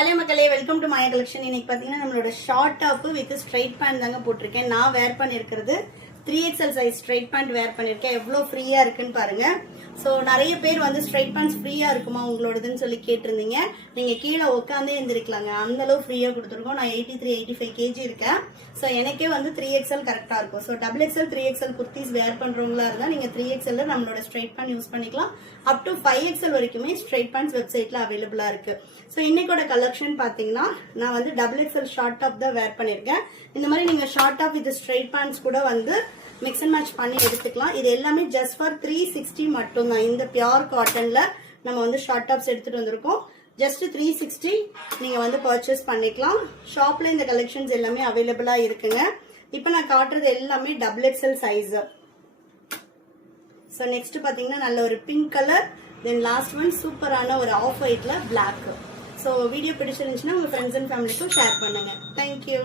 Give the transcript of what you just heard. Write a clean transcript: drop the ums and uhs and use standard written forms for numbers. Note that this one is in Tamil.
ஹலோ மக்களே, வெல்கம் டு மாயா கலெக்ஷன். இன்னைக்கு பாத்தீங்கன்னா நம்மளோட short top with straight pant தாங்க போட்டிருக்கேன். நான் வேர் பண்ணிருக்கிறது 3XL size straight pant wear பண்ணிருக்கேன். எவ்வளவு ஃப்ரீயா இருக்குன்னு பாருங்க. சோ நிறைய பேர் வந்து ஸ்ட்ரைட் பேண்ட்ஸ் ஃப்ரீயா இருக்குமா உங்களோடதுன்னு சொல்லி கேட்டிருந்தீங்க. நீங்க கீழே உட்காந்தே எந்திரிக்கலாங்க, அந்த அளவு ஃப்ரீயா கொடுத்துருக்கோம். நான் 83-85 kg இருக்கேன். சோ எனக்கே வந்து 3XL கரெக்டா இருக்கும். சோ XXL 3XL குர்த்திஸ் வேர் பண்றவங்களா இருந்தா நீங்க 3XL நம்மளோட ஸ்ட்ரைட் பேண்ட் யூஸ் பண்ணிக்கலாம். அப் டு 5XL வரைக்குமே ஸ்ட்ரைட் பேண்ட்ஸ் வெப்சைட்ல அவைலபிளா இருக்கு. சோ இன்னைக்கோட கலெக்ஷன் பாத்தீங்கன்னா நான் வந்து XXL ஷார்ட் டாப் தான் வேர் பண்ணிருக்கேன். இந்த மாதிரி நீங்க short top with straight pants கூட வந்து மிக்ஸ் அண்ட் மேட்ச் பண்ணி எடுத்துக்கலாம். இது எல்லாமே ஜஸ்ட் ஃபார் 360 மட்டும் தான். இந்த பியூர் காட்டன்ல நம்ம வந்து ஷார்ட் டாப்ஸ் எடுத்துட்டு வந்திருக்கோம். ஜஸ்ட் 360 நீங்க வந்து பர்ச்சேஸ் பண்ணிக்கலாம். ஷாப்ல இந்த கலெக்ஷன்ஸ் எல்லாமே அவைலபிளா இருக்குங்க. இப்போ நான் காட்டுறது எல்லாமே XXL சைஸ். சோ நெக்ஸ்ட் பாத்தீங்கன்னா நல்ல ஒரு pink colour, then last one சூப்பரான ஒரு ஆஃப் ஒயிட்ல பிளாக். சோ வீடியோ பிடிச்சிருந்துச்சுன்னா உங்க ஃப்ரெண்ட்ஸ் அண்ட் ஃபேமிலிக்கும் ஷேர் பண்ணுங்க. தேங்க்யூ.